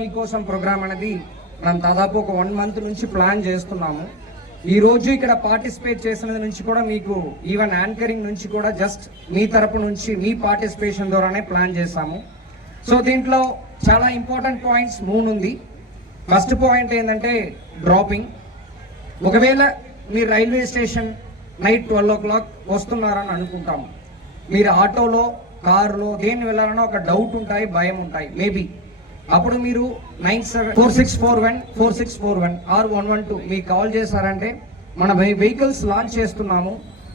మీకోసం ప్రోగ్రామ్ అనేది మనం దాదాపు ఒక వన్ మంత్ నుంచి ప్లాన్ చేస్తున్నాము. ఈ రోజు ఇక్కడ పార్టిసిపేట్ చేసినది నుంచి కూడా మీకు ఈవెన్ యాంకరింగ్ నుంచి కూడా జస్ట్ మీ తరపు నుంచి మీ పార్టిసిపేషన్ ద్వారానే ప్లాన్ చేశాము. సో దీంట్లో చాలా ఇంపార్టెంట్ పాయింట్స్ మూడు ఉంది. ఫస్ట్ పాయింట్ ఏంటంటే డ్రాపింగ్ ఒకవేళ మీరు railway station night twelve o'clock వస్తున్నారని అనుకుంటాము. మీరు ఆటోలో కారులో దేని వెళ్ళాలన్నా ఒక డౌట్ ఉంటాయి భయం ఉంటాయి మేబీ అప్పుడు మీరు nine seven four six four one four six four one or one one two మీకు కాల్ చేశారంటే మన వెహికల్స్ లాంచ్ చేస్తున్నాము.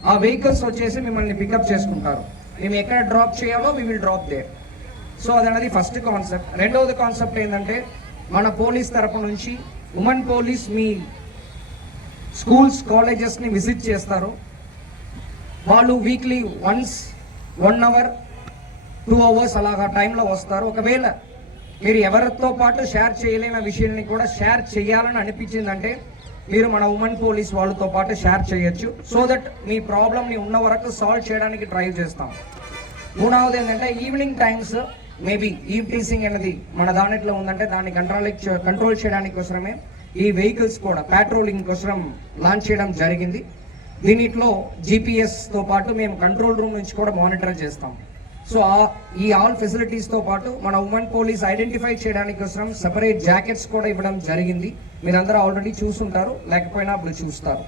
ఆ వెహికల్స్ వచ్చేసి మిమ్మల్ని పికప్ చేసుకుంటారు. మేము ఎక్కడ డ్రాప్ చేయాలో we will drop there so అది అనేది ఫస్ట్ కాన్సెప్ట్ రెండవది కాన్సెప్ట్ ఏంటంటే మన పోలీస్ తరపు నుంచి ఉమెన్ పోలీస్ మీ స్కూల్స్ కాలేజెస్ని విజిట్ చేస్తారు. వాళ్ళు weekly once one hour two hours అలాగా టైంలో వస్తారు. ఒకవేళ మీరు ఎవరితో పాటు షేర్ చేయలేని విషయాన్ని కూడా షేర్ చేయాలని అనిపించిందంటే మీరు మన ఉమెన్ పోలీస్ వాళ్ళతో పాటు షేర్ చేయొచ్చు. సో దట్ మీ ప్రాబ్లమ్ని ఉన్న వరకు సాల్వ్ చేయడానికి ట్రై చేస్తాం. మూడవది ఏంటంటే ఈవినింగ్ టైమ్స్ మేబీ ఈ టీసింగ్ అనేది మన దానిట్లో ఉందంటే దాన్ని కంట్రోల్ కంట్రోల్ చేయడానికి కోసమే ఈ వెహికల్స్ కూడా పెట్రోలింగ్ కోసం లాంచ్ చేయడం జరిగింది. దీనిట్లో జీపీఎస్తో పాటు మేము కంట్రోల్ రూమ్ నుంచి కూడా మానిటర్ చేస్తాం. సో ఆ- ఈ ఆల్ ఫెసిలిటీస్తో పాటు మన ఉమెన్ పోలీస్ ఐడెంటిఫై చేయడానికి కోసం సెపరేట్ జాకెట్స్ కూడా ఇవ్వడం జరిగింది. మీరందరూ ఆల్రెడీ చూసుంటారు లేకపోయినా అప్పుడు చూస్తారు.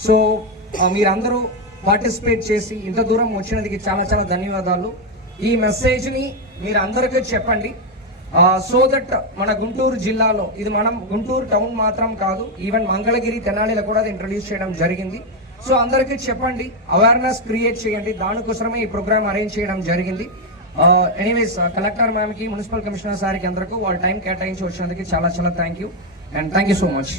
సో మీరందరూ పార్టిసిపేట్ చేసి ఇంత దూరం వచ్చినందుకు చాలా చాలా ధన్యవాదాలు. ఈ మెసేజ్ని మీరు అందరికీ చెప్పండి. సో దట్ మన గుంటూరు జిల్లాలో ఇది మనం గుంటూరు టౌన్ మాత్రం కాదు ఈవెన్ మంగళగిరి తెనాలిలో కూడా అది ఇంట్రడ్యూస్ చేయడం జరిగింది. సో అందరికీ చెప్పండి అవేర్నెస్ క్రియేట్ చేయండి. దానికోసమే ఈ ప్రోగ్రామ్ అరేంజ్ చేయడం జరిగింది. ఎనీవేస్ కలెక్టర్ మ్యామ్కి మున్సిపల్ కమిషనర్ సార్కి అందరికీ వాళ్ళ టైం కేటాయించి వచ్చినందుకు చాలా చాలా thank you and thank you so much